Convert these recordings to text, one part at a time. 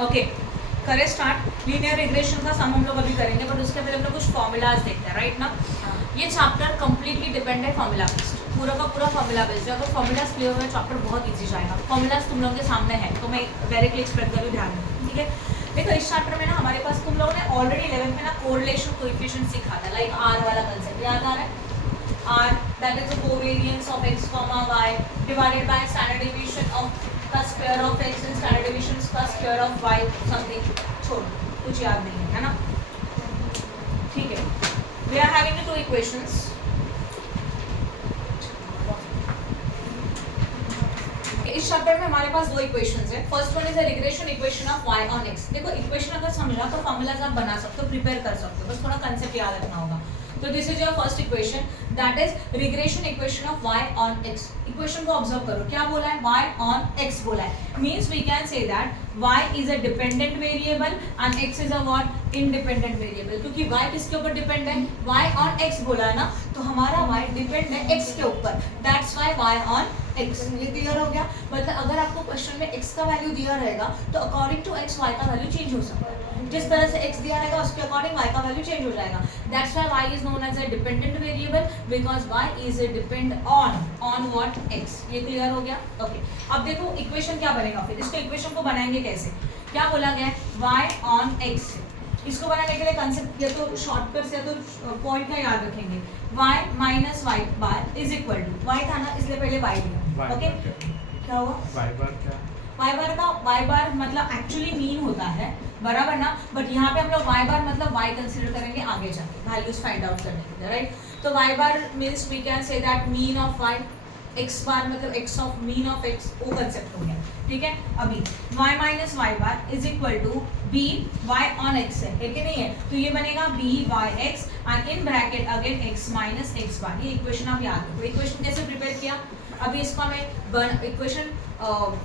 Okay करें start. Linear regression का सम हम लोग अभी करेंगे, बट उसके पहले हम लोग कुछ फॉर्मूलाज देखते हैं, राइट ना। ये चैप्टर कंप्लीटली डिपेंड है फॉर्मूला बेस्ड, पूरा का पूरा फॉर्मूला बेस्ड है। अगर फॉर्मूलाज क्लियर हुए चैप्टर बहुत इजी जाएगा। फॉर्मूलाज तुम लोगों के सामने है तो मैं डायरेक्टली एक्सप्लेन करूँ, ध्यान में, ठीक है। देखो इस चैप्टर में ना हमारे पास तुम लोगों ने ऑलरेडी 11th में ना कोरिलेशन कोएफिशिएंट सीखा था, लाइक आर वाला कंसेप्ट याद आ रहा है। R that is the covariance of x comma y divided by standard deviation of the square of x and standard deviation का square of y something, छोड़ कुछ याद नहीं है ना, ठीक है। We are having the two equations. इस चैप्टर में हमारे पास दो इक्वेशंस है। First one is a regression equation of y on x। देखो इक्वेशन अगर समझा तो फॉर्मूलाज आप बना सकते हो, प्रिपेयर कर सकते हो, बस थोड़ा कंसेप्ट याद रखना होगा। तो this is your first equation, that is regression equation of y on x। Equation को ऑब्जर्व करो, क्या बोला है, y ऑन x बोला है। Means we can say that y is a dependent variable and x is a what, independent variable. क्योंकि y किसके ऊपर डिपेंड है, y ऑन x बोला है ना, तो हमारा y डिपेंड है x के ऊपर, that's why y on x। ये क्लियर हो गया। मतलब अगर आपको क्वेश्चन में x का वैल्यू दिया रहेगा तो अकॉर्डिंग टू x y का वैल्यू चेंज हो सकता है। जिस तरह से x दिया रहेगा उसके अकॉर्डिंग y का वैल्यू चेंज हो जाएगा। That's why y is known as a dependent variable because y is a depend on what x। ये क्लियर हो गया। ओके अब देखो इक्वेशन क्या बनेगा, फिर इसको इक्वेशन को बनाएंगे कैसे, क्या बोला गया है, y ऑन x। इसको बनाने के लिए कंसेप्ट या तो शॉर्टकट से या तो पॉइंट का याद रखेंगे, y minus Y bar is equal to, y था ना इसलिए पहले y लिया, ओके। क्या हुआ, y बार क्या, y बार का y बार मतलब एक्चुअली मीन होता है, बराबर ना, बट यहाँ पे हम लोग y बार मतलब y कंसीडर करेंगे आगे जाके वैल्यूज फाइंड आउट करने के लिए, राइट। तो y bar means we can say that mean of y, x bar मतलब x of mean of x, वो कंसेप्ट हो गया, ठीक है। अभी y minus Y bar is equal to B Y on X है कि नहीं है, तो ये बनेगा B Y x and in bracket again x minus x bar. ये इक्वेशन आप याद रखो। इक्वेशन कैसे प्रिपेयर किया, अभी इसका मैं इक्वेशन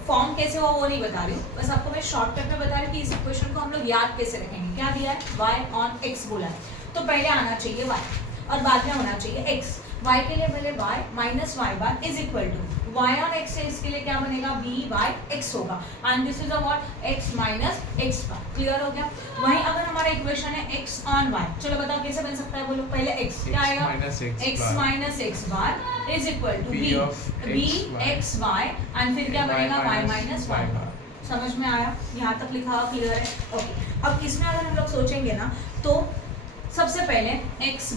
फॉर्म कैसे हुआ वो नहीं बता रही हूँ, बस आपको मैं शॉर्टकट में बता रही हूँ कि इस इक्वेशन को हम लोग याद कैसे रखेंगे। क्या दिया है, y ऑन x बोला है, तो पहले आना चाहिए y और बाद में होना चाहिए x। y के लिए पहले y minus Y bar is equal to y on x है, इसके लिए क्या बनेगा, b बाय x होगा and this is a what, x minus x bar. Clear हो गया। वहीं अगर हमारा इक्वेशन है x ऑन y, चलो बताओ कैसे बन सकता है, बोलो पहले x क्या आएगा, x minus x bar is equal to b x y and फिर क्या बनेगा, y माइनस y बार। समझ में आया, यहाँ तक लिखा हुआ क्लियर है। ओके अब इसमें अगर हम लोग सोचेंगे ना तो सबसे पहले x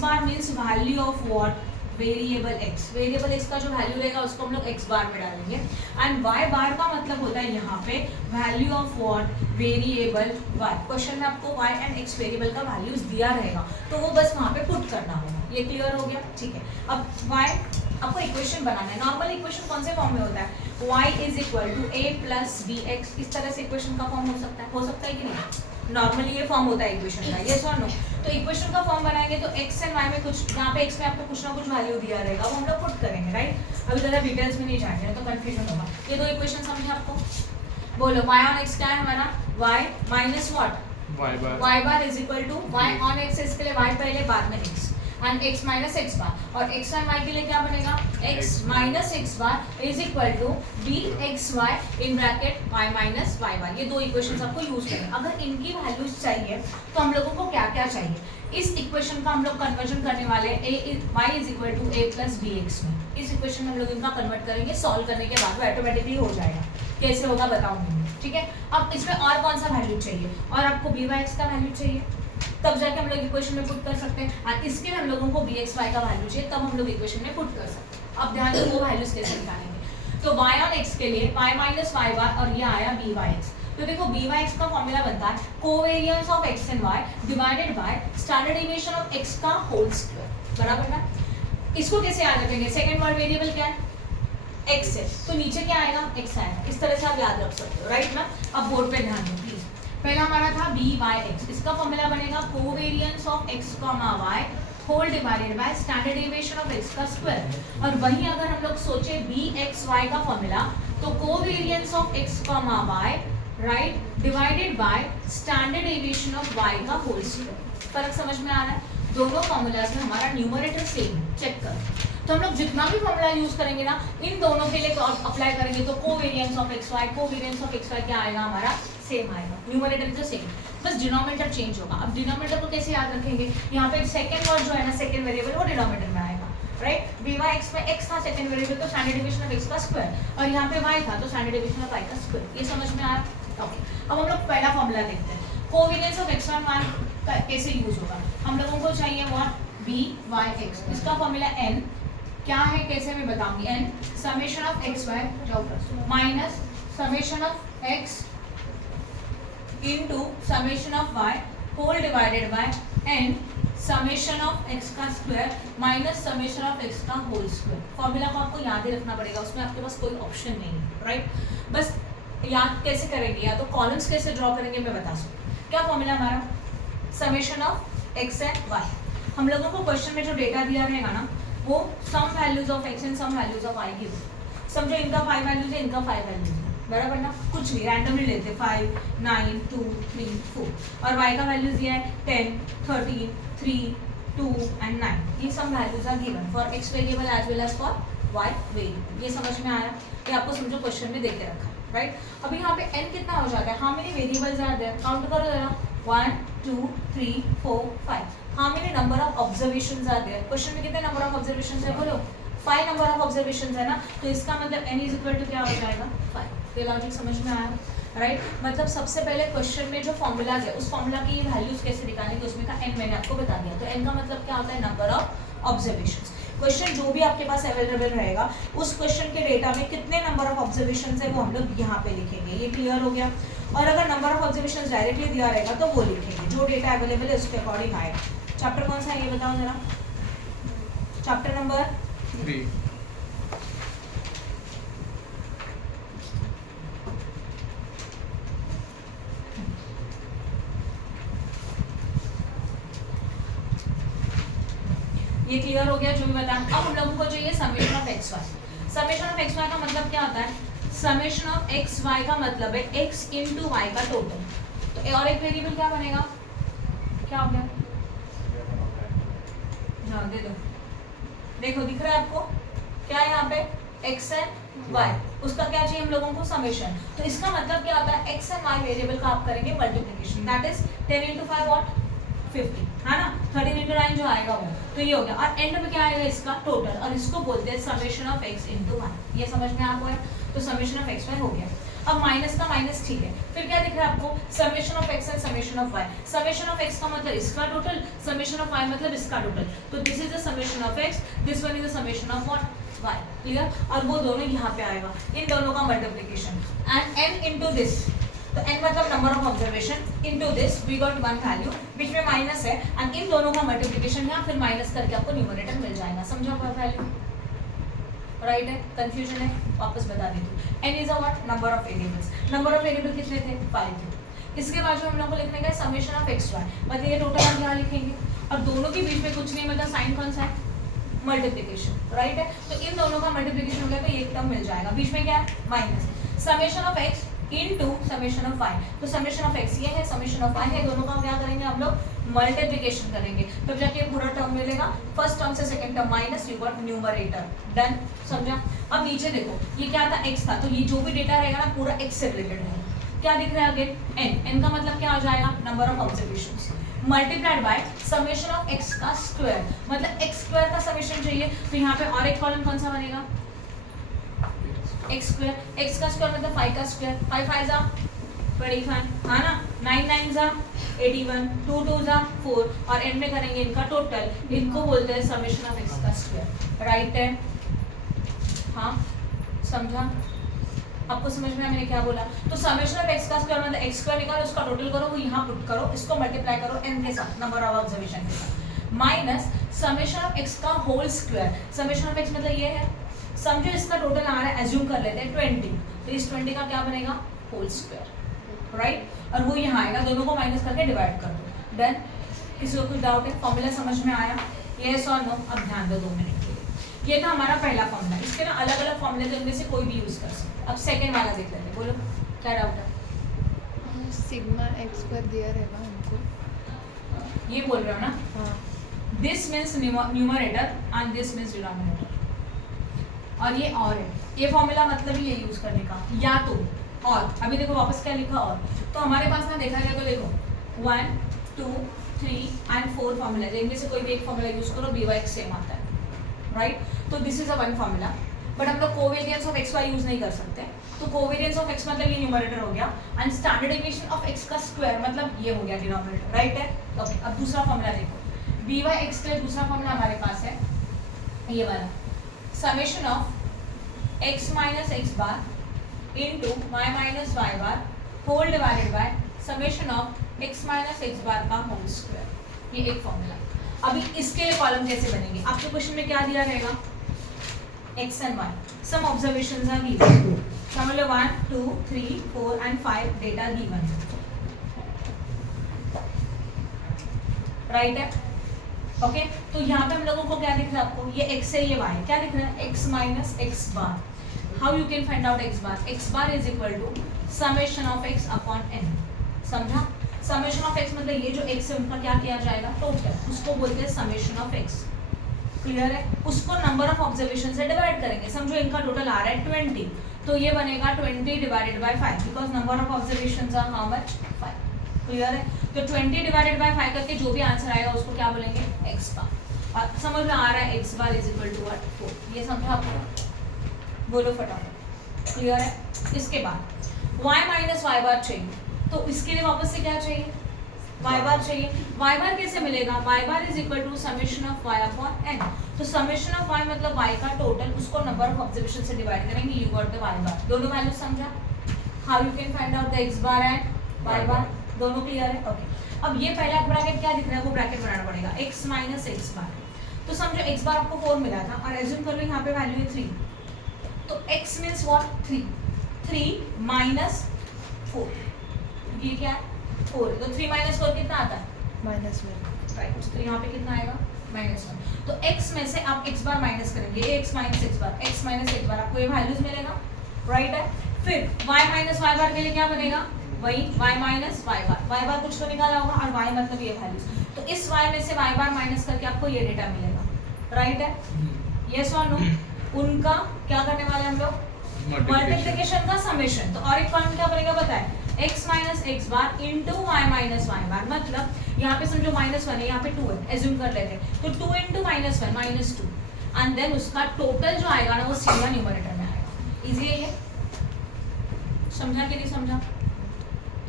bar means value of what, variable x। Variable x का जो वैल्यू रहेगा उसको हम लोग x बार में डालेंगे एंड y बार का मतलब होता है यहाँ पे value of what, variable y। Question में आपको y एंड x वेरिएबल का वैल्यूज दिया रहेगा तो वो बस वहाँ पे पुट करना होगा। ये क्लियर हो गया, ठीक है। अब y आपको इक्वेशन बनाना है। नॉर्मल इक्वेशन कौन से फॉर्म में होता है, y is equal to a plus b x, इस तरह से इक्वेशन का फॉर्म हो सकता है कि नहीं। नॉर्मली ये फॉर्म होता है इक्वेशन का, यस और नो। तो इक्वेशन का फॉर्म बनाएंगे तो x एंड y में कुछ, यहाँ पे x में आपको कुछ ना कुछ वैल्यू दिया रहेगा, वो हम लोग पुट करेंगे, राइट। अभी ज़्यादा डिटेल्स में नहीं जाएंगे तो कंफ्यूजन होगा। ये दो इक्वेशन समझे आपको, बोलो y ऑन x क्या है हमारा, y minus what, y bar is equal to y on x, इसके लिए y पहले बाद में x and x minus x bar, और x एंड y के लिए क्या बनेगा, x minus x bar is equal to b x y in bracket y minus y bar. ये दो इक्वेशंस आपको यूज करेंगे। अगर इनकी वैल्यूज चाहिए तो हम लोगों को क्या क्या चाहिए, इस इक्वेशन का हम लोग कन्वर्जन करने वाले y is equal to a plus b x में। इस इक्वेशन में हम लोग इनका कन्वर्ट करेंगे, सॉल्व करने के बाद वो ऑटोमेटिकली हो जाएगा। कैसे होगा बताऊंगी, ठीक है। अब इसमें और कौन सा वैल्यू चाहिए, और आपको बी वाई एक्स का वैल्यू चाहिए, तब जाके हम लोग इक्वेशन में पुट कर सकते हैं। और इसके हम लोगों को बी एक्स वाई का वैल्यू चाहिए, तब हम लोग इक्वेशन में पुट कर सकते हैं। अब ध्यान दो वो वैल्यूज कैसे निकालेंगे। तो y ऑन x के लिए y माइनस वाई बार और ये आया बी वाई एक्स। तो देखो बी वाई एक्स का फॉर्मूला बनता है covariance of x and y divided by standard deviation of x का होल स्क्वायर, बराबर ना। इसको कैसे याद रखेंगे, सेकंड वर्ड वेरिएबल क्या है, x है, तो नीचे क्या आएगा, x आएगा। इस तरह से आप याद रख सकते हो, राइट ना। अब बोर्ड पे ध्यान दो प्लीज। पहला हमारा था बी वाई एक्स, इसका फॉर्मूला बनेगा covariance of x comma y whole divided by standard deviation of x का स्क्वायर। और वहीं अगर हम लोग सोचे बी एक्स वाई का फॉर्मूला, तो covariance of x comma y right divided by standard deviation of y का होल स्क्वायर। फर्क समझ में आ रहा है, दोनों फॉर्मूलाज में हमारा न्यूमरेटर सेम है, चेक करो। तो हम लोग जितना भी फॉर्मूला यूज करेंगे ना, इन दोनों के लिए अप्लाई करेंगे तो covariance of x y, covariance of x y क्या आएगा हमारा, सेम आएगा, न्यूमरेटर इज द सेम, बस डिनोमिनेटर चेंज होगा। अब डिनोमिनेटर को कैसे याद रखेंगे, यहाँ पे सेकंड वर्ड जो है ना, सेकंड वेरिएबल वो डिनोमिनेटर में आएगा, राइट। वी वाई एक्स में एक्स था सेकंड वेरिएबल, तो स्टैंडर्ड डेविएशन ऑफ एक्स का स्क्वायर, और यहाँ पे वाई था तो स्टैंडर्ड डेविएशन ऑफ वाई का स्क्वायर। ये समझ में आया? ओके, अब हम लोग पहला फॉर्मूला देखते हैं, कोवेरिएंस ऑफ एक्स वन कैसे यूज होगा। हम लोगों को चाहिए व्हाट, बी वाई एक्स, इसका फॉर्मूला एन क्या है, कैसे मैं बताऊंगी, N summation of x Y minus summation of x into summation of Y whole divided by N summation of x का square minus summation of x का whole square. Formula को आपको याद ही रखना पड़ेगा, उसमें आपके पास कोई ऑप्शन नहीं है, राइट। बस याद कैसे करेंगे, या तो कॉलम्स कैसे ड्रॉ करेंगे मैं बता सकूँ। क्या फॉर्मूला हमारा, summation of x and y. हम लोगों को क्वेश्चन में जो डेटा दिया रहेगा ना, वो some values of x and some values of y की, समझो इनका 5 वैल्यूज है, इनका 5 वैल्यूज है, बराबर ना, कुछ भी रैंडमली लेते 5 9 2 3 4, और वाई का वैल्यूज दिया है 10 13 3 2 एंड 9। ये some values are given for x variable as well as for y variable. ये समझ में आया? ये आपको समझो क्वेश्चन में दे के रखा है, राइट। अभी यहाँ पे n कितना हो जाता है, how many variables are there, count करो जरा, 1 2 3 4 5। How many number of observations are there, question में कितने नंबर ऑफ ऑब्जर्वेशंस है बोलो, 5 नंबर ऑफ ऑब्जर्वेशंस है ना, तो इसका मतलब n इज इक्वल टू क्या हो जाएगा, 5। ये लॉजिक समझ में आया, राइट। मतलब सबसे पहले क्वेश्चन में जो फॉर्मूलाज है उस फॉर्मूला की वैल्यूज कैसे निकालेंगे, उसमें का n मैंने आपको बता दिया। तो n का मतलब क्या होता है, नंबर ऑफ ऑब्जर्वेशंस। क्वेश्चन जो भी आपके पास अवेलेबल रहेगा, उस क्वेश्चन के डेटा में कितने नंबर ऑफ ऑब्जर्वेशंस है वो हम लोग यहाँ पे लिखेंगे। ये क्लियर हो गया? और अगर नंबर ऑफ ऑब्जर्वेशंस डायरेक्टली दिया रहेगा तो वो लिखेंगे, जो डेटा अवेलेबल है उसके अकॉर्डिंग आएगा। चैप्टर कौन सा है ये बताओ जरा, चैप्टर नंबर 3। ये क्लियर हो गया जो भी बताया। अब हम लोगों को चाहिए summation of x y. Summation of x y का मतलब क्या होता है, समेशन ऑफ एक्स वाई का मतलब है एक्स इंटू वाई का टोटल। तो और एक वेरिएबल क्या बनेगा, क्या हो गया, हाँ दे दो, देखो दिख रहा है आपको, क्या है यहाँ पे, एक्स एंड वाई, उसका क्या चाहिए हम लोगों को, समेशन। तो इसका मतलब क्या होता है, एक्स एंड वाई वेरिएबल का आप करेंगे multiplication, that is 10 into 5 what 50, है ना, 13 into 9 जो आएगा वो, तो ये हो गया। और एंड में क्या आएगा इसका टोटल, और इसको बोलते हैं summation of x into y. ये समझ में आपको है? तो समेशन ऑफ एक्स वाई हो गया। अब माइनस का माइनस ठीक है, फिर क्या दिख रहा है आपको, summation of x and summation of y. Summation of x का मतलब इसका टोटल, समेशन ऑफ वाई मतलब इसका टोटल। तो this is the summation of X, this one is the summation of what Y, clear. और वो दोनों यहाँ पे आएगा, इन दोनों का multiplication, and n into this, तो n मतलब number of observation into this, we got one value, बीच में माइनस है, एंड इन दोनों का मल्टीप्लिकेशन या फिर माइनस करके आपको न्यूमरेटर मिल जाएगा। समझो वैल्यू, राइट है, कंफ्यूजन है, वापस बता देती हूँ। n is a what, number of variables. Number of variable कितने थे, 5 थे। इसके बाद जो हम लोग को लिखने का है समेशन ऑफ एक्स वाई, मतलब ये टोटल हम यहाँ लिखेंगे, और दोनों के बीच में कुछ नहीं, मतलब साइन कौन सा है, मल्टीप्लिकेशन, राइट है। तो इन दोनों का मल्टीप्लिकेशन हो गया तो एक टर्म मिल जाएगा, बीच में क्या है, minus. Summation of x into summation of y, तो समेशन ऑफ एक्स ये है, समेशन ऑफ वाई है, दोनों का क्या करेंगे हम लोग, मल्टीप्लिकेशन करेंगे, तब जाके पूरा टर्म मिलेगा। फर्स्ट टर्म से second term minus, you got numerator, done, समझा। अब नीचे देखो, ये क्या था, x था, तो ये जो भी डेटा रहेगा ना पूरा x से रिलेटेड है। क्या दिख रहा है अगेन, n, n का मतलब क्या हो जाएगा, number of observations, multiplied by summation of x का स्क्वायर, मतलब x स्क्वायर का समेशन चाहिए, तो यहाँ पे और एक कॉलम कौन सा बनेगा, x स्क्वायर, x का स्क्वायर मतलब 5 का स्क्वायर, 5 5 जा 25, हाँ ना, 9 9 जा 81, 2 2 जा 4, और एंड में करेंगे इनका टोटल, इनको बोलते हैं समेशन ऑफ x का स्क्वायर, राइट है, हाँ समझा, आपको समझ में आया मैंने क्या बोला। तो समेशन ऑफ x का स्क्वायर मतलब x स्क्वायर निकालो, उसका टोटल करो, वो यहाँ पुट करो, इसको मल्टीप्लाई करो n के साथ, नंबर ऑफ ऑब्जर्वेशन के साथ, माइनस समेशन ऑफ x का whole square. Summation of x मतलब ये है, समझो इसका टोटल आ रहा है, एज्यूम कर लेते हैं 20, तो इस 20 का क्या बनेगा, होल स्क्वायर, राइट, और वो यहाँ आएगा, दोनों को माइनस करके डिवाइड कर दो, डन। किसी को कुछ डाउट है, फॉर्मूला समझ में आया, यस और नो। अब ध्यान दो 2 मिनट के लिए। ये था हमारा पहला फॉर्मूला, इसके ना अलग अलग फॉर्मूले थे, उनमें से कोई भी यूज कर सकते। अब सेकंड वाला देख लेते हैं, बोलो क्या डाउट है। सिग्मा एक्स स्क्वायर दिया रहेगा हमको, ये बोल रहे हो ना, हाँ, this means numerator and this means denominator, और ये और है, ये फॉर्मूला मतलब ही ये यूज करने का, या तो और अभी देखो वापस क्या लिखा और, तो हमारे पास ना देखा गया तो देखो 1 2 3 एंड 4 फॉर्मूला है, इनमें से कोई भी एक फॉर्मूला यूज करो, बी वाई एक्स सेम आता है, राइट। तो this is a one formula, but हम लोग covariance of x y use नहीं कर सकते, तो कोवेरियंस ऑफ एक्स मतलब ये न्यूमरेटर हो गया, and standard deviation of x का स्क्वायर मतलब ये हो गया डिनोमिनेटर, राइट है। ओके, अब दूसरा फॉर्मूला देखो, बी वाई एक्स का दूसरा फॉर्मूला हमारे पास है ये वाला, summation of X minus x bar into Y minus Y bar whole divided by summation of X minus x bar का होल स्क्वायर, ये एक फॉर्मूला। अभी इसके लिए कॉलम कैसे बनेंगे, आपके क्वेश्चन में क्या दिया रहेगा, x and y, some observations are given, समझ लो 1 2 3 4 and 5 data given, राइट है। ओके, तो यहाँ पे हम लोगों को क्या दिख रहा है आपको, ये x है ये y, क्या दिख रहा है x minus x bar, how you can find out x bar is equal to summation of x upon n, समझा। समेशन ऑफ x मतलब ये जो x है उनका क्या किया जाएगा, टोटल, उसको बोलते हैं समेशन ऑफ x, क्लियर है। उसको नंबर ऑफ ऑब्जर्वेशन से डिवाइड करेंगे, समझो इनका टोटल आ रहा है 20, तो ये बनेगा 20 divided by 5, because number of observations are how much 5, clear है। तो 20 डिवाइडेड बाय 5 करके जो भी आंसर आएगा उसको क्या बोलेंगे, x बार, और समझ में आ रहा है x bar is equal to what 4, ये समझा आपको, बोलो फटाफट, क्लियर है। इसके बाद y माइनस वाई बार चाहिए, तो इसके लिए वापस से क्या चाहिए, y बार चाहिए। y बार कैसे मिलेगा, y bar is equal to summation of y upon n, तो समेशन ऑफ y मतलब y का टोटल, उसको नंबर ऑफ ऑब्जर्वेशन से डिवाइड करेंगे, you got the y bar, दोनों वैल्यू समझा, how you can find out the x bar and y bar, दोनों clear है। ओके, अब ये पहला ब्रैकेट क्या दिख रहा है, वो ब्रैकेट बनाना पड़ेगा, x माइनस एक्स बार, तो समझो x बार आपको 4 मिला था, और एज्यूम कर लो यहाँ पे वैल्यू है 3, तो x मींस व्हाट 3 माइनस 4, ये क्या है 4, तो 3 माइनस 4 कितना आता है, -1, राइट, तो यहाँ पे कितना आएगा -1, तो x में से आप x बार माइनस करेंगे, x माइनस x बार आपको ये वैल्यूज मिलेगा, राइट है। फिर y माइनस y बार के लिए क्या बनेगा, वही y माइनस y बार कुछ तो निकाला होगा, और y मतलब ये वैल्यूज, तो इस y में से y बार माइनस करके आपको ये डेटा मिलेगा, राइट है, यस और नो। उनका क्या करने वाले हम लोग, मल्टीप्लिकेशन का समेशन, तो और एक फॉर्म क्या बनेगा बताए, x minus x bar into Y minus Y बार, मतलब यहाँ पे समझो -1 है, यहाँ पे 2 है, एज्यूम कर लेते हैं, तो 2 इंटू -1 -2, एंड देन उसका टोटल जो आएगा ना वो सीधा न्यूमरेटर में आएगा, इजी है ये, समझा कि नहीं समझा,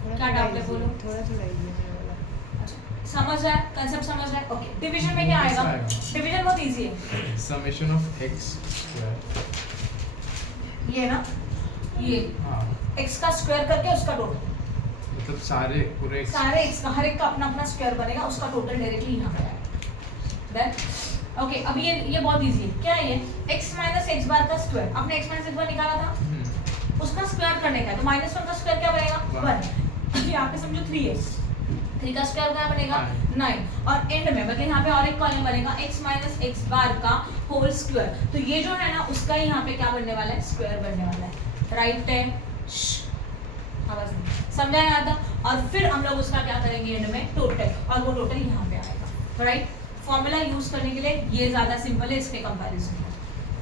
क्या डाउट है बोलो, थोड़ा इजी है वाला, अच्छा समझ रहा है, कंसेप्ट समझ रहा है। ओके, डिवीजन में क्या आएगा, डिवीजन बहुत इजी है, समेशन ऑफ x स्क्वायर, ये ना, ये हाँ x का स्क्वायर करके उसका टोटल, मतलब सारे पूरे सारे x का हर एक का अपना अपना स्क्वायर बनेगा, उसका टोटल डायरेक्टली यहाँ पे आएगा, देन ओके। अब ये बहुत इजी है, क्या है ये, x माइनस एक्स बार का स्क्वायर, आपने x माइनस एक्स बार निकाला था, उसका स्क्वायर करने का है, तो -1 का स्क्वायर क्या बनेगा 1, यहाँ पे समझो 3x, 3 का स्क्वायर क्या बनेगा 9, और एंड में मतलब यहाँ पे और एक कॉलम बनेगा x माइनस एक्स बार का होल स्क्वायर, तो ये जो है ना उसका ही यहाँ पे क्या बनने वाला है, स्क्वायर बनने वाला है, राइट है, आवाज नहीं समझा नहीं आता। और फिर हम लोग उसका क्या करेंगे एंड में टोटल, और वो टोटल यहाँ पे आएगा, राइट। फॉर्मूला यूज करने के लिए ये ज्यादा सिंपल है इसके कंपैरिजन में,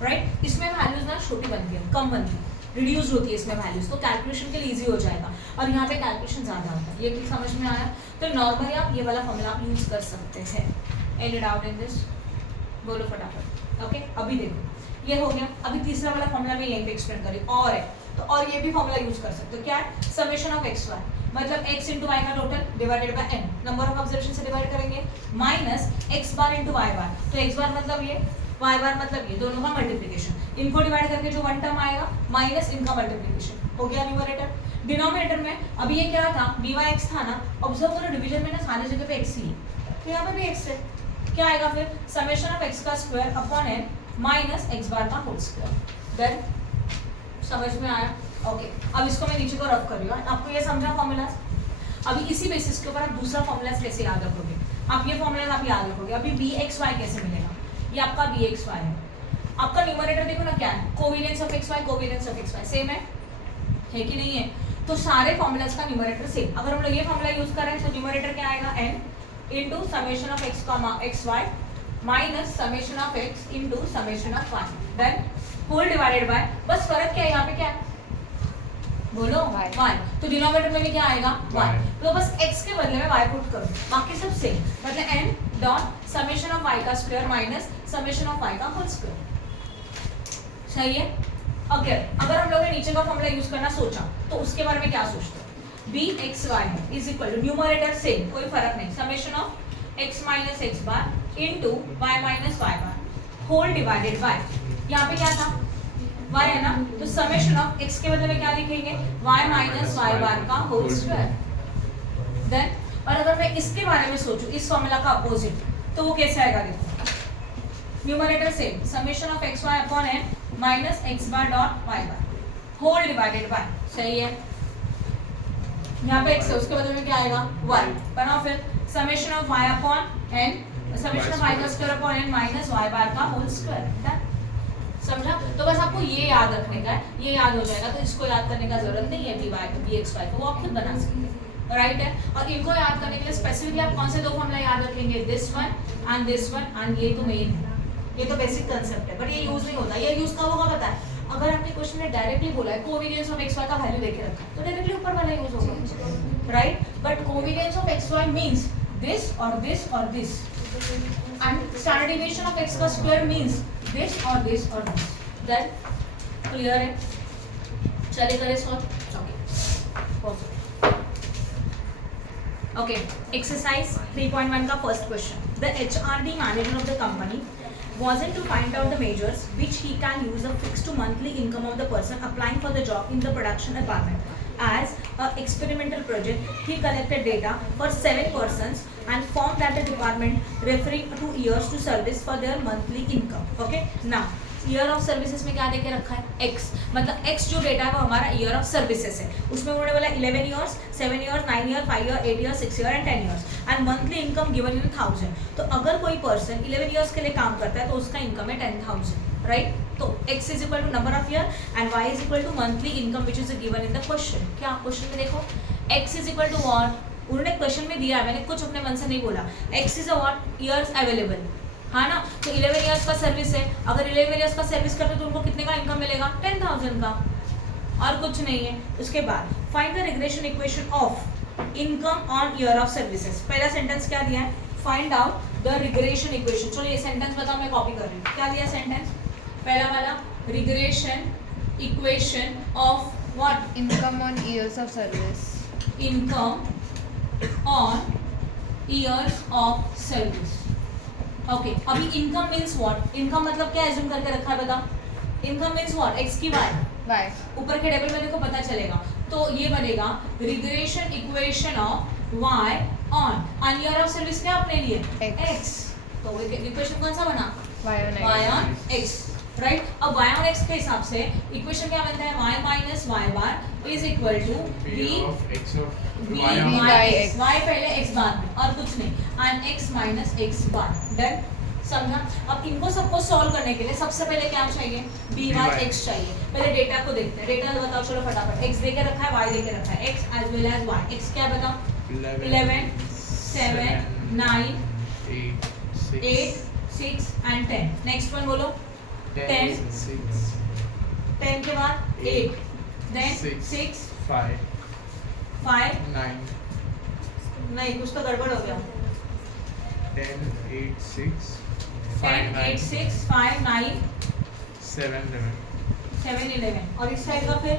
राइट। इसमें वैल्यूज ना छोटी बनती है, कम बनती है, रिड्यूस होती है इसमें वैल्यूज, तो कैलकुलेशन के लिए इजी हो जाएगा, और यहाँ पे कैलकुलेशन ज्यादा होता है, ये भी समझ में आया। तो नॉर्मली आप ये वाला फॉर्मूला आप यूज कर सकते हैं, एनी डाउट इन दिस, बोलो फटाफट। ओके, अभी देखो ये हो गया, अभी तीसरा वाला फॉर्मूला मैं यहीं पे एक्सप्लेन करी, और है तो और ये भी फॉर्मूला यूज कर सकते हो, क्या है, समेशन ऑफ एक्स वाई, मतलब x इंटू वाई का total divided by n, number of observation से डिवाइड करेंगे, माइनस x बार इंटू वाई बार, तो x बार मतलब ये, y बार मतलब ये, दोनों का मल्टीप्लिकेशन, इनको डिवाइड करके जो वन टर्म आएगा माइनस इनका मल्टीप्लिकेशन, हो गया न्यूमरेटर। डिनोमिनेटर में अभी ये क्या था, dy x था ना, ऑब्जर्व करो डिवीजन में ना सारी जगह पे x ही है, तो यहाँ पे भी x है, क्या आएगा फिर, समेशन ऑफ x का square upon n minus x बार का होल स्क्वायर, देन समझ में आया। ओके, अब इसको मैं नीचे को रफ कर रही हूँ, आपको ये समझा फॉर्मूलाज। अभी इसी बेसिस के ऊपर आप दूसरा फॉर्मूलाज कैसे याद रखोगे, आप ये फॉर्मूलाज आप याद रखोगे। अभी बी एक्स वाई कैसे मिलेगा, ये आपका बी एक्स वाई है, आपका न्यूमरेटर देखो ना क्या है, covariance of x y, covariance of x y same है कि नहीं है, तो सारे फॉर्मूलाज का न्यूमरेटर सेम। अगर हम लोग ये फॉर्मूला यूज करें तो न्यूमरेटर क्या आएगा, n into summation of x x Y minus summation of x into summation of y, then whole divided by, बस फर्क क्या है यहाँ पे, क्या है बोलो, Y. y, तो डिनोमिनेटर में भी क्या आएगा y, Y. तो बस x के बदले में y पुट करो, बाकी सब सेम, मतलब n dot summation of y का square minus summation of y का होल स्क्वायर। सही है। ओके, अगर हम लोग ने नीचे का फॉर्मूला यूज करना सोचा तो उसके बारे में क्या सोचते हो, बी एक्स वाई है is equal to numerator same, कोई फर्क नहीं, summation of x minus x bar into y minus Y bar whole divided by, यहाँ पे क्या था y है ना, तो समेशन ऑफ x के बदले में क्या लिखेंगे y माइनस वाई बार का होल स्क्वायर। देन और अगर मैं इसके बारे में सोचूं, इस फॉर्मूला का अपोजिट, तो वो कैसे आएगा देखो, numerator same, summation of x y upon n minus x bar dot y bar whole divided by, सही है, यहाँ पे x है उसके बदले में क्या आएगा y, बनाओ फिर, summation of y upon n, summation of y का square upon n minus y बार का होल स्क्वायर। समझा? तो बस आपको ये याद रखने का है, ये याद हो जाएगा, तो इसको याद करने का जरूरत नहीं है dx/y, तो वो आप खुद बना सकते हैं, राइट है। और इनको याद करने के लिए स्पेसिफिकली आप कौन से दो फॉर्मूला याद रखेंगे, दिस वन एंड ये तो मेन है, ये तो बेसिक कांसेप्ट है, बट ये यूज नहीं होता, ये यूज कब होगा पता है, अगर आपने क्वेश्चन में डायरेक्टली बोला है कोवेरिएंस ऑफ xy का वैल्यू देके रखा है, तो डायरेक्टली ऊपर वाला यूज होगा, right, but covariance of xy means this और दिस और this, and standard deviation of x का स्क्वायर मींस दिस और दिस और दिस। दैट क्लियर है? चले करें सॉल्व। ओके, एक्सरसाइज 3.1 का first question, the HRD manager of the company was it to find out the measures which he can use of fixed to monthly income of the person applying for the job in the production department. As a experimental project, he collected data for 7 persons and found that the department referring to years to service for their monthly income. Okay, now year of services में क्या देके रखा है x, मतलब x जो data है वो हमारा ईयर ऑफ सर्विसेज है, उसमें उन्होंने बोला 11 years, 7 years, 9 year, 5 year, 8 year, 6 year and 10 years, and monthly income given in 1000। तो अगर कोई पर्सन 11 ईयर्स के लिए काम करता है तो उसका इनकम है 10,000, राइट। तो x is equal to number of year and y is equal to monthly income which is given in the question. क्या क्वेश्चन में देखो, x is equal to what, उन्होंने क्वेश्चन में दिया है, मैंने कुछ अपने मन से नहीं बोला, x is a what, years available, हाँ ना, तो 11 इयर्स का सर्विस है, अगर 11 इयर्स का सर्विस करते तो उनको कितने का इनकम मिलेगा, 10,000 का, और कुछ नहीं है। उसके बाद find the regression equation of income on year of services. पहला सेंटेंस क्या दिया है, find out the regression equation. चलो ये सेंटेंस बताओ, मैं कॉपी कर रही हूँ, क्या दिया सेंटेंस, पहला वाला regression equation of what, Income on years of service. Income on years of service. Okay, अभी इनकम मींस व्हाट, इनकम मतलब क्या एज्यूम करके रखा है बताओ, इनकम मींस व्हाट, एक्स की वाई, Y. ऊपर के टेबल में देखो पता चलेगा, तो ये बनेगा regression equation of y on year of service, क्या अपने लिए एक्स, तो इक्वेशन कौन सा बना, Y on X. Y on x, right. अब वाई ऑन एक्स के हिसाब से इक्वेशन क्या बनता है, y minus Y bar is equal to b of x of v y on by y x. y पहले x बाद में और कुछ नहीं, and x minus x bar, done, समझा। अब इनको सबको सॉल्व करने के लिए सबसे पहले क्या चाहिए, by x चाहिए। पहले डेटा को देखते हैं, डेटा बताओ चलो फटाफट, x देके रखा है, y देके रखा है, x as well as y, x क्या बताओ, 11 7 9 8 6 एंड 10, नेक्स्ट वन बोलो, 10 10 के बाद 8, देन 6 5 5 9 नहीं, कुछ तो गड़बड़ हो गया, 10 8 6 10 8 6 5 9 7 11 7 11, और इस साइड का फिर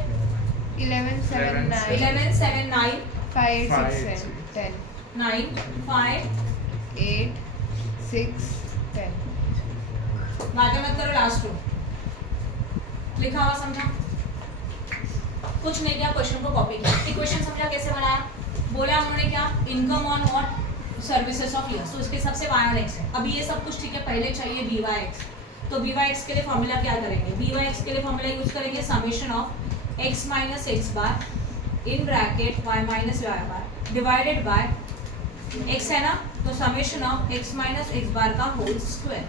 11 7 9 11 7 9 5 5, 6 10 9 5, 8 6 10. बातें मत करो, लास्ट रो लिखा हुआ समझा, कुछ नहीं किया, क्वेश्चन को कॉपी किया, इक्वेशन समझा कैसे बनाया, बोला उन्होंने क्या, income on what services of years, तो इसके हिसाब से वाई ऑन एक्स है। अभी ये सब कुछ ठीक है, पहले चाहिए बी वाई एक्स, तो बी वाई एक्स के लिए फॉर्मूला क्या करेंगे, बी वाई एक्स के लिए फॉर्मूला यूज करेंगे summation of X minus x bar in bracket Y minus Y bar divided by X है ना, तो summation of X minus x bar का होल स्क्वायर,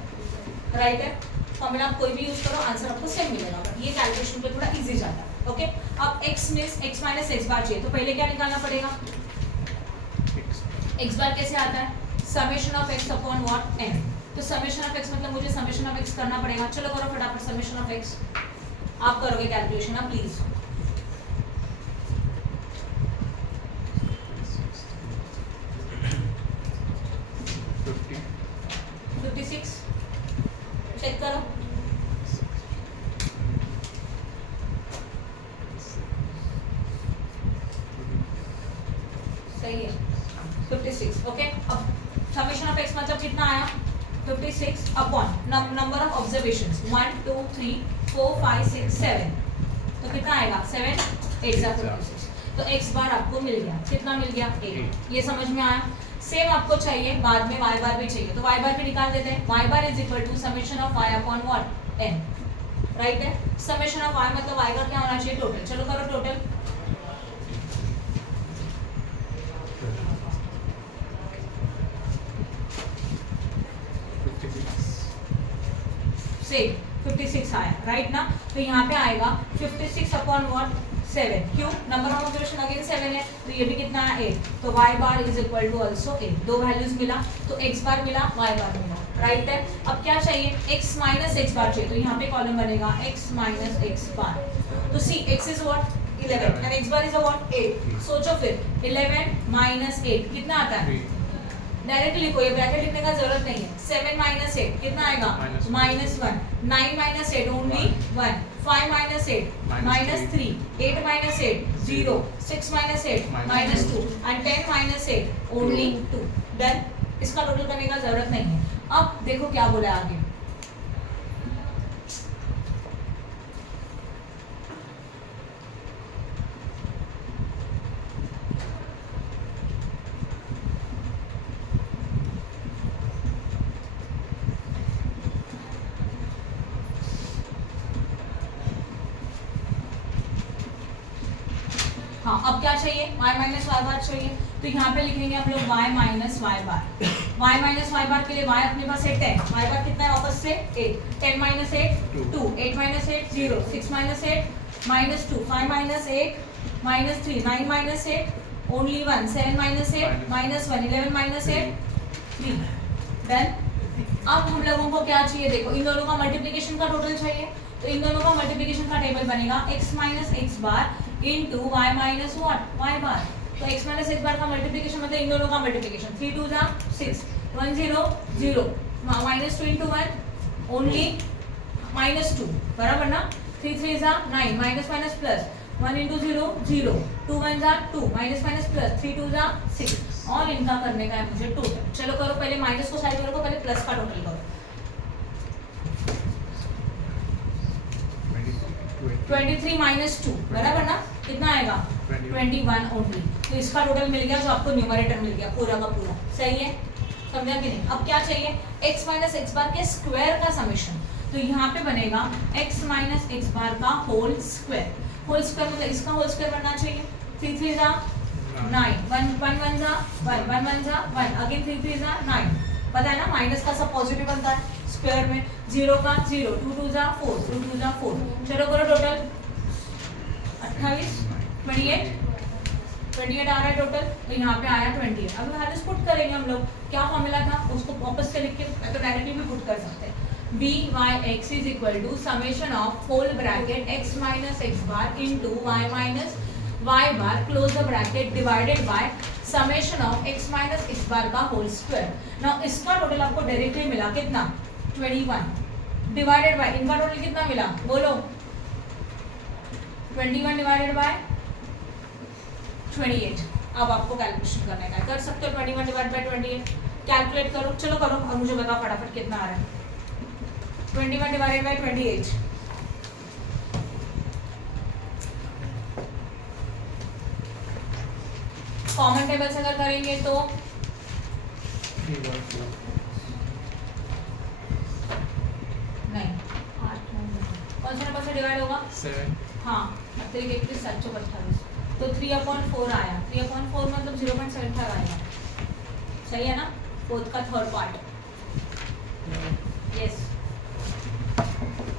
राइट है। फॉर्मूला आप कोई भी यूज करो, आंसर आपको सेम मिलेगा, बट ये कैलकुलेशन पे थोड़ा इजी जाता है। ओके, अब x means x minus x bar चाहिए, तो पहले क्या निकालना पड़ेगा, x बार कैसे आता है, summation of x upon what n, तो समेशन ऑफ x मतलब मुझे समेशन ऑफ x करना पड़ेगा, चलो करो फटाफट, समेशन ऑफ x आप करोगे कैलकुलेशन ना प्लीज। 56 चेक करो। सही है 56। ओके, अब समेशन ऑफ एक्स मतलब कितना आया 56 अपॉन नंबर ऑफ ऑब्जर्वेशंस 1 2 3 4 5 6 7, तो कितना आएगा 7 8 56। तो x बार आपको मिल गया, कितना मिल गया 8। ये समझ में आया। सेम आपको चाहिए बाद में y बार भी चाहिए, तो y बार भी निकाल देते हैं। y bar is equal to summation of y upon what n, right है। समेशन ऑफ y मतलब y का क्या होना चाहिए टोटल। चलो करो टोटल। से 56 आया, राइट ना। तो यहाँ पे आएगा 56 अपॉन व्हाट 7। क्यों, नंबर ऑफ ऑब्जर्वेशन अगेन 7 है, तो ये भी कितना है 8। तो y bar is equal to also 8। दो वैल्यूज मिला, तो x बार मिला, y बार मिला, राइट है। अब क्या चाहिए x माइनस x बार चाहिए, तो यहाँ पे कॉलम बनेगा x माइनस x बार। तो सी x is what 11 and x bar is what 8। सोचो फिर 11 माइनस 8 कितना आता है, डायरेक्टली लिखो, ये ब्रैकेट लिखने का जरूरत नहीं है। 7 माइनस 8 कितना आएगा minus 1। 9 minus 8 only 1। 5 minus 8 minus 3। 8 minus 8 0। 6 minus 8 minus 2 and 10 minus 8 only 2। Done, इसका टोटल करने का जरूरत नहीं है। अब देखो क्या बोला है आगे। हाँ, अब क्या चाहिए y माइनस वाई बार चाहिए, तो यहाँ पे लिखेंगे हम लोग y माइनस वाई बार। y माइनस वाई बार के लिए y अपने पास है 10, y बार कितना है वापस से 8। 10 minus 8 2। 8 minus 8 0। 6 minus 8 minus 2। 5 minus 8 minus 3। 9 minus 8 only 1। 7 minus 8 minus 1। 11 minus 8 3। Done. अब हम लोगों को क्या चाहिए, देखो इन दोनों का मल्टीप्लीकेशन का टोटल चाहिए, तो इन दोनों का मल्टीप्लीकेशन का टेबल बनेगा x minus x bar into y minus what y बार। तो x माइनस x बार का मल्टीप्लिकेशन मतलब इन दोनों का मल्टीप्लिकेशन। 3 2 जा 6 1 0 0 माइनस 2 इंटू 1 ओनली माइनस 2, बराबर ना। 3 3 जा 9 माइनस माइनस प्लस 1 इंटू 0 0। 2 1 जा 2 माइनस माइनस प्लस 3 2 जा 6। और इनका करने का है मुझे टोटल। चलो करो, पहले माइनस को साइड करो, पहले प्लस का टोटल करो। 23 माइनस 2 बराबर ना, कितना आएगा 21 ओनली। तो इसका टोटल मिल गया, जो आपको न्यूमरेटर मिल गया पूरा का पूरा। सही है, समझा कि नहीं। अब क्या चाहिए x माइनस x बार के स्क्वायर का समेशन, तो यहाँ पे बनेगा x माइनस x बार का होल स्क्वायर। होल स्क्वायर मतलब इसका होल स्क्वायर बनना चाहिए। 3 3 जा 9 1 1 1 जा 1 1 1 जा 1 अगेन 3 3 जा 9। पता है ना, माइनस का सब पॉजिटिव बनता है स्क्वायर में। 0 का 0। 2 2 जा 4 2 2 जा 4। चलो करो टोटल 28 28 आ रहा है टोटल, तो यहाँ पे आया 28। अब वैल्यूज पुट करेंगे हम लोग। क्या फॉर्मूला था उसको वापस से लिख के तो डायरेक्टली भी पुट कर सकते हैं। B Y x is equal to summation of whole bracket X minus x bar into Y minus Y bar close the bracket divided by summation of X minus x bar का whole square. Now इसका total आपको directly मिला कितना 21 divided by इनका total कितना मिला बोलो 21 divided by 28। अब आपको कैलकुलेशन करने का है, कर सकते हो। 21 डिवाइड बाय 28 कैलकुलेट करो। चलो करो और मुझे बताओ फटाफट कितना आ रहा है। 21 डिवाइडेड बाय 28 कॉमन टेबल से अगर करेंगे तो 3/4 नहीं 8 9 कौन से नंबर से डिवाइड होगा 7 हाँ 31 728 तो 3/4 आया। 3/4 मतलब 0.75 आएगा। सही है ना, फोर्थ का थर्ड पार्ट। यस,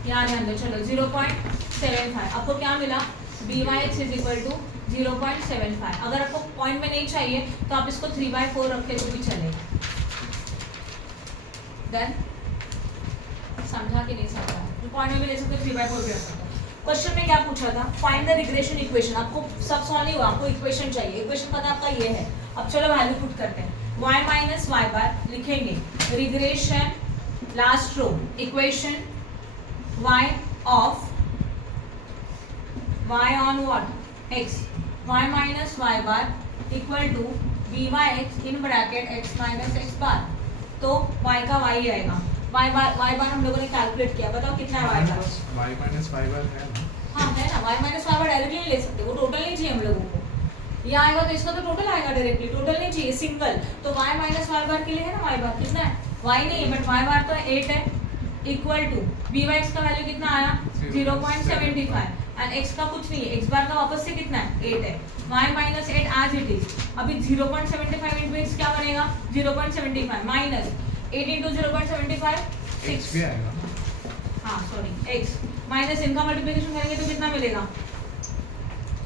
यहाँ ध्यान दो। चलो 0.75 आपको क्या मिला b Y x is equal to 0.75। अगर आपको पॉइंट में नहीं चाहिए तो आप इसको 3/4 रखे तो भी चलेगा। देन समझा कि नहीं समझा, तो पॉइंट में भी ले सकते हो, 3/4 भी रख सकते हो। क्वेश्चन में क्या पूछा था, फाइंड द रिग्रेशन इक्वेशन। आपको सब सॉल्व नहीं हुआ, आपको इक्वेशन चाहिए। इक्वेशन पता है आपका ये है। अब चलो वैल्यू पुट करते हैं। y माइनस वाई बार लिखेंगे, regression last row equation y of y on what x, y minus Y bar equal to B Y X in bracket x minus x bar. तो y का y आएगा, y बार हम लोगों ने calculate किया, बताओ कितना है y बार। y माइनस y बार है ना? हाँ है ना, y माइनस वाई बार डायरेक्टली नहीं ले सकते, वो टोटल नहीं चाहिए हम लोगों को। ये आएगा तो इसका तो टोटल आएगा डायरेक्टली, टोटल नहीं चाहिए सिंगल। तो y माइनस वाई बार के लिए है ना, y बार कितना है, y नहीं है बट y बार तो 8 है, equal to B Y x का वैल्यू कितना आया 0.75 एंड x का कुछ नहीं है, x बार का वापस से कितना है 8 है, y minus 8 as it is. अभी 0.75 इंटू x क्या बनेगा 0.75 माइनस 8 इंटू 0.75 x भी आएगा। हाँ सॉरी x माइनस इनका मल्टीप्लिकेशन करेंगे तो कितना मिलेगा,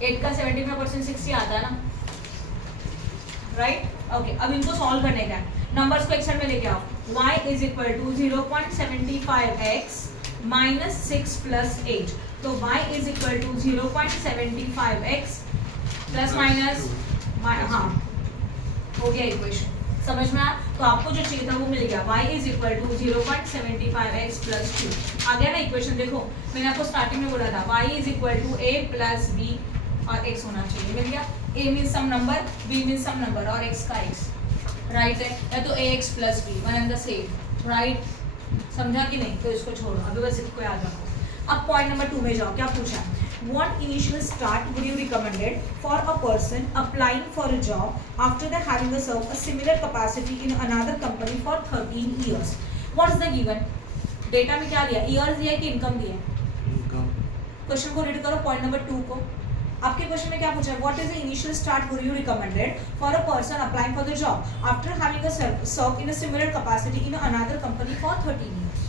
8 का 75% 60 आता है ना, राइट। ओके, अब इनको सॉल्व करने का है, नंबर्स को एक साइड में लेके आओ। y is equal to 0.75x minus 6 plus 8, तो y is equal to 0.75x plus minus, हाँ हो गया इक्वेशन, समझ में आया। तो आपको जो चाहिए था वो मिल गया, y is equal to 0.75x plus 2 आ गया ना इक्वेशन। देखो मैंने आपको स्टार्टिंग में बोला था y is equal to a plus b और x होना चाहिए, मिल गया। a means some number, b means some number और x का x, राइट है, या तो ax plus b one and the same, right. समझा कि नहीं, तो इसको छोड़ो, अभी बस इसको याद रखो। अब पॉइंट नंबर 2 में जाओ, क्या पूछा है, what initial start would you recommended for a person applying for a job after they having served a similar capacity in another company for 13 years? What is the given? Data में क्या दिया, years दिया कि income दिया है। Income. Question को read करो, point number 2 को। आपके क्वेश्चन में क्या पूछा है, what is the initial start would you recommended for a person applying for the job after having serve in a similar capacity in another company for 13 years.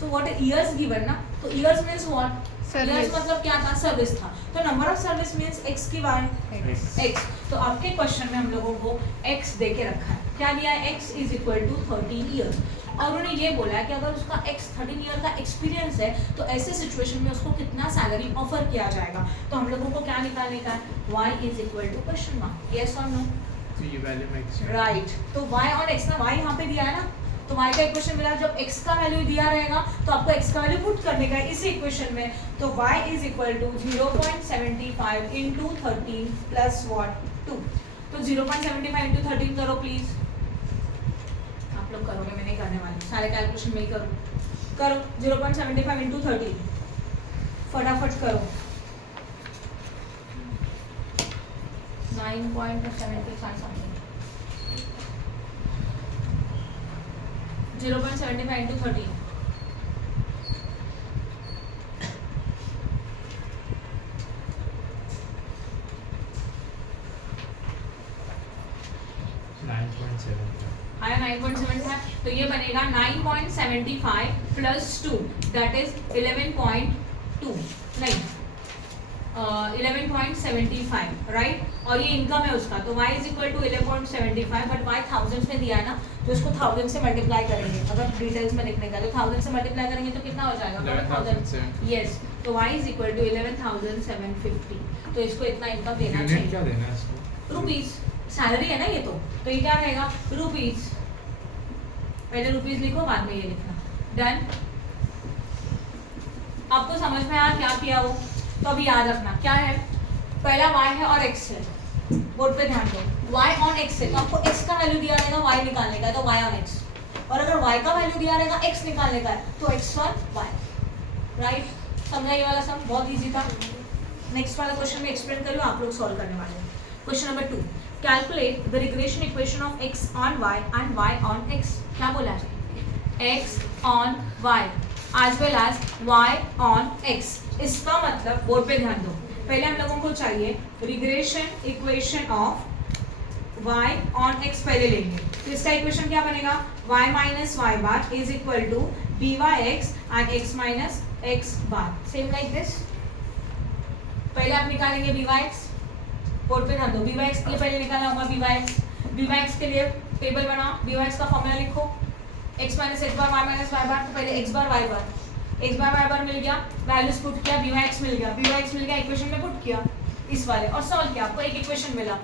तो what years given ना, तो years means what, years मतलब क्या था, service था, तो number of service means x की बार x। तो आपके क्वेश्चन में हम लोगों को x दे के रखा है, क्या दिया है, x is equal to 13 years, और उन्होंने ये बोला है कि अगर उसका x 13 ईयर का एक्सपीरियंस है तो ऐसे सिचुएशन में उसको कितना सैलरी ऑफर किया जाएगा। तो हम लोगों को क्या निकालने का है, y is equal to question mark, yes और नो, तो ये वैल्यू में x राइट। तो y ऑन x ना, y यहाँ पे दिया है ना, तो y का इक्वेशन मिला, जब x का वैल्यू दिया रहेगा तो आपको x का वैल्यू पुट करने का है इसी इक्वेशन में। तो y is equal to 0.75 into 13 plus what 2। तो 0.75 इंटू 13 करो प्लीज, आप लोग करोगे, मैं नहीं करने वाली, सारे कैलकुलेशन मैं ही करो। 0.75 इंटू 13 फटाफट करो, 9.75 समथिंग, 0.75 into 13, आया 9.75, तो ये बनेगा 9.75 प्लस 2 दैट इज 11.2 नहीं 11.75 राइट, और ये इनकम है उसका, तो y is equal to 11.75 but y thousands में दिया है ना, तो इसको 1000 से मल्टीप्लाई करेंगे, अगर डिटेल्स में लिखने का तो 1000 से मल्टीप्लाई करेंगे तो कितना हो जाएगा 11,000, यस। तो y इज इक्वल टू 11,750, तो इसको इतना इनकम देना यूनिट चाहिए, क्या देना है इसको, रुपीज, सैलरी है ना ये, तो ये क्या रहेगा रुपीज, पहले रुपीज लिखो बाद में ये लिखना, डन। आपको समझ में आया क्या किया वो, तो अभी याद रखना क्या है, पहला y है और x है, बोर्ड पे ध्यान दो, y ऑन x है, तो आपको x का वैल्यू दिया रहेगा y निकालने का है, तो y ऑन x, और अगर y का वैल्यू दिया रहेगा x निकालने का है तो x ऑन y, राइट। समझा ये वाला सब, बहुत इजी था। नेक्स्ट वाला क्वेश्चन में एक्सप्लेन कर लो, आप लोग सॉल्व करने वाले हैं। Question number 2, calculate the regression equation of x on y and y on x। क्या बोला है, x on y as well as y on x। इसका मतलब बोर्ड पे ध्यान दो, पहले हम लोगों को चाहिए regression equation of y on x पहले लेंगे, तो इसका इक्वेशन क्या बनेगा, y minus Y bar is equal to B Y x and x minus x bar, same like this. पहले आप निकालेंगे बी वाई एक्स, बोर्ड पे ध्यान दो, बी वाई एक्स के लिए पहले निकालना होगा बी वाई एक्स के लिए टेबल बनाओ, बी वाई एक्स का फॉर्मूला लिखो, x माइनस एक्स बार वाई माइनस वाई बार, तो पहले x बार वाई बार, x बार y बार मिल गया, वैल्यूज पुट किया, b बाय x मिल गया, इक्वेशन में पुट किया इस वाले और सॉल्व किया, आपको एक इक्वेशन मिला,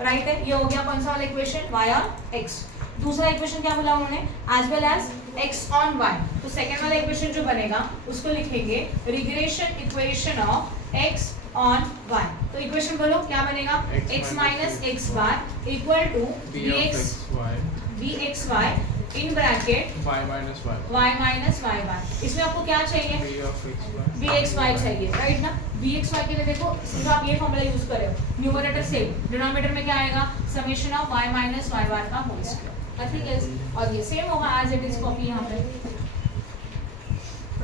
राइट है। ये हो गया कौन सा वाला इक्वेशन, y और x। दूसरा इक्वेशन क्या बोला उन्होंने, as well as x on y। तो सेकेंड वाला इक्वेशन जो बनेगा उसको लिखेंगे regression equation of x on y। तो इक्वेशन बोलो क्या बनेगा, x minus x bar equal to bxy in bracket y minus y. y minus y bar. इसमें आपको क्या चाहिए, b of xy. bxy चाहिए, राइट ना। bxy के लिए देखो सिर्फ आप ये फॉर्मूला यूज कर रहे हो, न्यूमरेटर सेम, डिनोमिनेटर में क्या आएगा, summation of y minus y बार का होल स्क्वायर, ठीक है। और ये सेम होगा एज इट इज कॉपी यहाँ पे,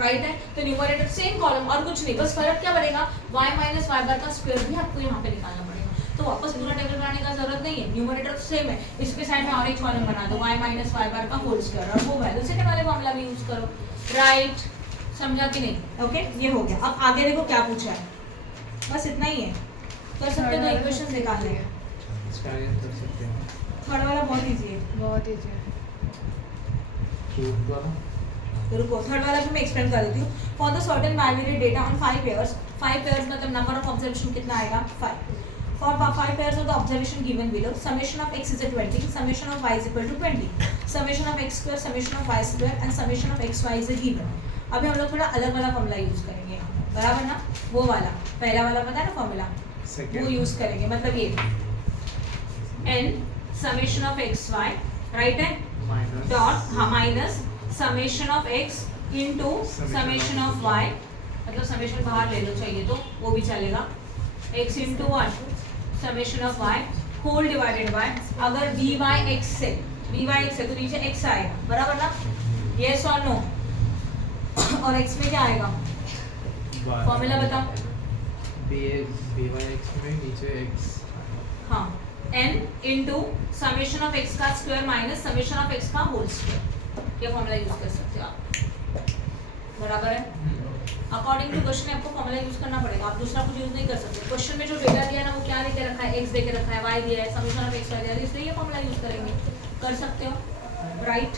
राइट है। तो न्यूमरेटर सेम कॉलम और कुछ नहीं, बस फर्क क्या बनेगा, y माइनस y बार का स्क्वायर भी आपको यहाँ पे निकालना पड़ेगा। तो वापस पूरा टेबल बनाने का जरूरत नहीं है, न्यूमरेटर सेम है, इसके साइड में और एक कॉलम बना दो y माइनस y बार का होल स्क्वायर और वो वैल्यू सेकंड वाले फॉर्मूला भी यूज करो, राइट। समझा कि नहीं, ओके। ये हो गया। अब आगे देखो क्या पूछा है, बस इतना ही है, कर सकते हो, इक्वेशंस निकालने हैं। इसका आगे कर सकते हैं. थर्ड वाला बहुत इजी है, बहुत इजी है। क्यूब का तो रुको, थर्ड वाला भी मैं एक्सप्लेन कर देती हूँ। For the certain binary data on 5 pairs, 5 pairs मतलब नंबर ऑफ ऑब्जर्वेशन कितना आएगा, 5। For 5 pairs of the observation given below, summation of x is a 20, summation of y is equal to 20, summation of x square, summation of y square and summation of xy is a given. अभी हम लोग थोड़ा अलग वाला formula use करेंगे यहाँ पे, बराबर ना। वो वाला पहला वाला पता है ना फॉर्मूला, वो यूज करेंगे, मतलब ये n summation of xy, right है, minus डॉट हाँ minus summation of x into summation of y, मतलब समेशन बाहर ले लो चाहिए तो वो भी चलेगा, x into 1 summation of y whole divided by, अगर b by x से तो नीचे x आएगा, बराबर ना, यस और नो। और x में क्या आएगा, फॉर्मूला बताओ, b by x में नीचे x. हाँ n into summation of x का square minus summation of x का होल स्क्वायर, ये फॉर्मूला यूज कर सकते हो आप, बराबर है। अकॉर्डिंग टू क्वेश्चन आपको फॉर्मूला यूज करना पड़ेगा, आप दूसरा कुछ यूज नहीं कर सकते। क्वेश्चन में जो डेटा दिया है ना वो क्या देके रखा है, x देके रखा है, y दिया है, समेशन ऑफ x y दिया है, इसलिए ये फॉर्मूला यूज करेंगे, कर सकते हो, राइट।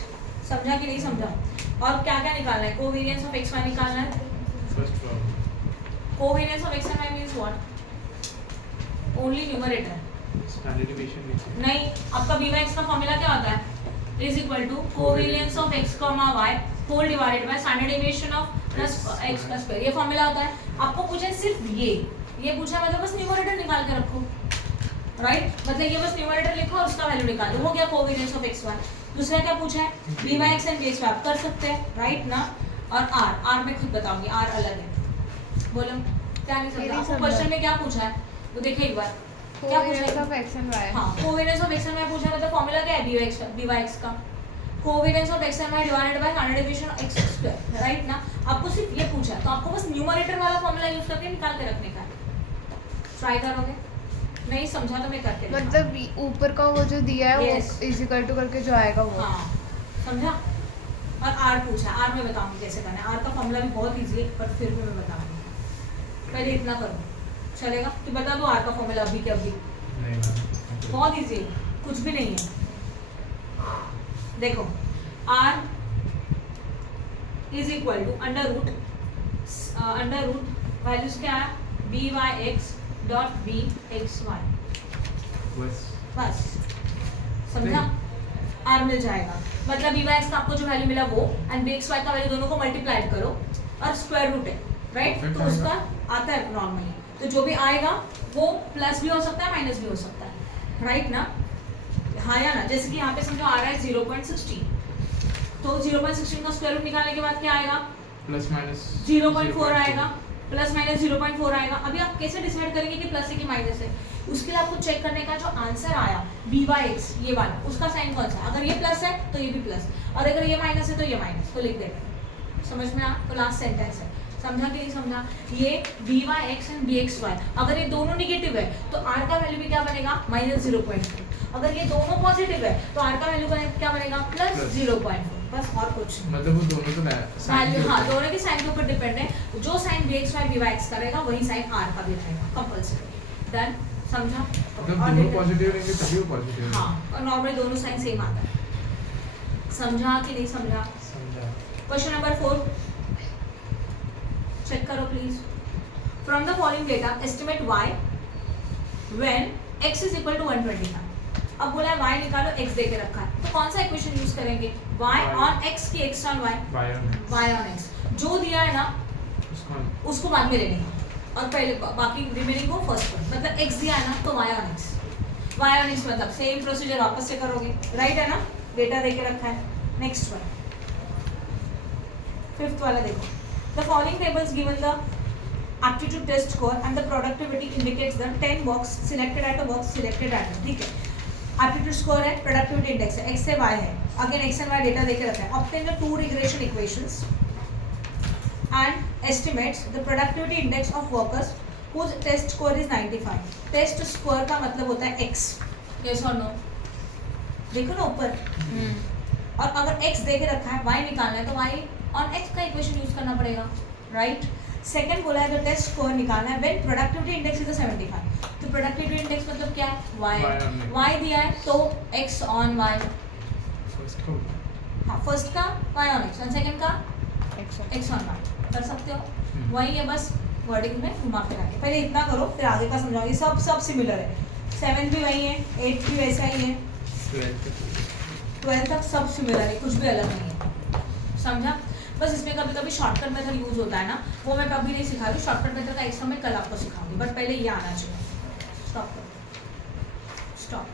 समझा कि नहीं समझा। और क्या क्या निकालना है, कोवेरिएंस ऑफ x y निकालना है। First problem. Covariance of x and y means what, only numerator, Standard deviation नीचे. नहीं, आपका b by x का फॉर्मूला क्या होता है, is equal to covariance of x, y whole divided by standard deviation of plus x का square, ये formula होता है। आपको पूछा है सिर्फ ये पूछा मतलब बस न्यूमरेटर निकाल के रखो, राइट, मतलब ये बस न्यूमरेटर लिखो और उसका वैल्यू निकाल दो, हो गया कोवेरिएंस ऑफ x y। दूसरा क्या पूछा है, b by x and b x y, आप कर सकते हैं, राइट ना। और r मैं खुद बताऊंगी, r अलग है, बोलो क्या नहीं समझा आपको, क्वेश्चन में क्या पूछा है वो देखिए एक बार, क्या पूछा है, ऑफ x and y। हाँ covariance of x and y पूछा, मतलब फॉर्मूला क्या है, b by x का covariance of x and y divided by standard deviation of x square, right ना। आपको सिर्फ ये पूछा तो आपको बस न्यूमरेटर वाला फॉर्मूला यूज करके निकाल के रखने का है। ट्राई करोगे, नहीं समझा तो मैं करके मतलब ऊपर का वो जो दिया है Yes. वो इज इक्वल टू करके जो आएगा वो। हाँ समझा। और r पूछा, r मैं बताऊंगी कैसे करना है, r का फॉर्मूला भी बहुत इजी है पर फिर भी मैं बताऊंगी, पहले इतना करो चलेगा। तो बता दो r का फॉर्मूला अभी के अभी, नहीं मैम. बहुत इजी है, कुछ भी नहीं है। देखो r is equal to under root values क्या है, b Y x dot b x y, बस समझा। r मिल जाएगा, मतलब बी वाई एक्स का आपको जो वैल्यू मिला वो एंड बी एक्स वाई का वैल्यू दोनों को मल्टीप्लाई करो और स्क्वायर रूट है, राइट। Perfect तो उसका आता है नॉर्मली, तो जो भी आएगा वो प्लस भी हो सकता है माइनस भी हो सकता है, राइट ना। हाँ या ना, जैसे कि यहाँ पे समझो आ रहा है 0.16, तो 0.16 का स्क्वायर रूट निकालने के बाद क्या आएगा, प्लस माइनस 0.4 आएगा, प्लस माइनस 0.4 आएगा। अभी आप कैसे डिसाइड करेंगे कि प्लस है कि माइनस है, उसके लिए आपको चेक करने का जो आंसर आया बी बाई एक्स ये वाला, उसका साइन कौन सा है, अगर ये प्लस है तो ये भी प्लस, और अगर ये माइनस है तो ये माइनस, तो लिख देते। समझ में आ, तो लास्ट सेंटेंस है, समझा कि नहीं समझा। ये b Y x and b x y, अगर ये दोनों निगेटिव है तो आर का वैल्यू भी क्या बनेगा, माइनस 0.4। अगर ये दोनों पॉजिटिव है तो आर का वैल्यू क्या बनेगा, प्लस 0.4, बस और कुछ नहीं। मतलब वो दोनों तो वैल्यू हाँ दोनों के साइन के ऊपर डिपेंड है, जो sign b x y b Y x करेगा वही साइन आर का भी रहेगा कंपल्सरी। डन, समझा। मतलब और दोनों पॉजिटिव रहेंगे तभी वो पॉजिटिव है। हाँ, और नॉर्मली दोनों साइन सेम आता है, समझा कि नहीं समझा। समझा। क्वेश्चन नंबर 4, चेक करो please. From the following data estimate y when x is equal to 125. अब बोला है y निकालो, x दे के रखा है, तो कौन सा इक्वेशन यूज करेंगे? y ऑन x की x on y, y on x. जो दिया है ना उसको बाद में लेने का और पहले बाकी रिमेनिंग को फर्स्ट पर. मतलब x दिया है ना तो y on x, y on x मतलब सेम प्रोसीजर वापस से करोगे. राइट है ना? डेटा दे के रखा है. नेक्स्ट वन, फिफ्थ वाला देखो. The following tables given the aptitude test score and the productivity indicates the 10 box selected at a box selected at. ठीक है, aptitude score है, productivity index है, x से y है, again x and y data देके रखा है. obtain the two regression equations and estimates the productivity index of workers whose test score is 95. test score का मतलब होता है x. yes or no? देखो ना ऊपर. और अगर x दे के रखा है, y निकालना है तो y on x का इक्वेशन यूज करना पड़ेगा. राइट. सेकंड बोला है जो टेस्ट स्कोर निकालना है व्हेन प्रोडक्टिविटी इंडेक्स इज 75. तो प्रोडक्टिविटी इंडेक्स मतलब क्या है? y दिया है तो x ऑन y. हाँ, फर्स्ट का y ऑन x और सेकंड का x ऑन y कर सकते हो. वही है, बस वर्डिंग में घुमा फिरा के. पहले इतना करो फिर आगे का समझाओ. ये सब सिमिलर है. 7 भी वही है, 8 भी वैसा ही है, 12 तक सब सिमिलर है, कुछ भी अलग नहीं है. समझा? बस इसमें कभी कभी शॉर्टकट मेथड यूज होता है ना, वो मैं कभी नहीं सिखा रही. शॉर्टकट मेथड का एक्स्ट्रा मैं कल आपको सिखाऊंगी, बट पहले ये आना चाहिए. स्टॉप.